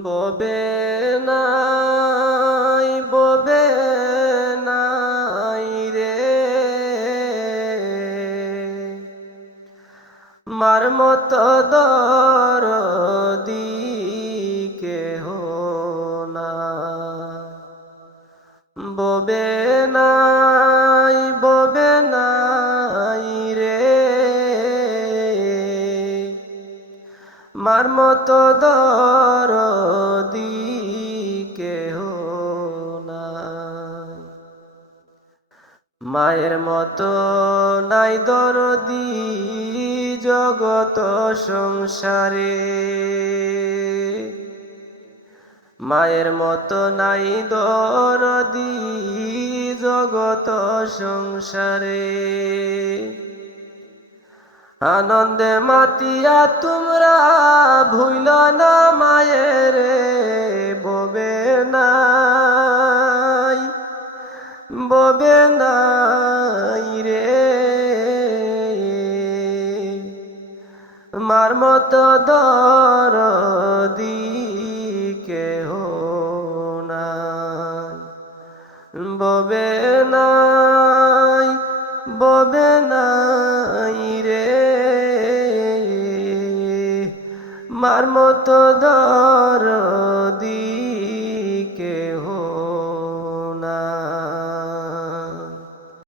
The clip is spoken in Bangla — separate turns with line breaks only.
ববে নাই ববে নাই রে। মার মতো দরদি কেহ না। ববে নাই মার মতো দরদি কেহ নাই। মায়ের মতো নাই দরদি জগত সংসারে। মায়ের মতো নাই দরদি জগত সংসারে। আনন্দে মাতিয়া তোমরা ভুইল না মায়ের ববে নাই ববে নাই রে। মার মতো দরদি কেহ নাই, ববে নাই ববে নাই মার মতো দরদি।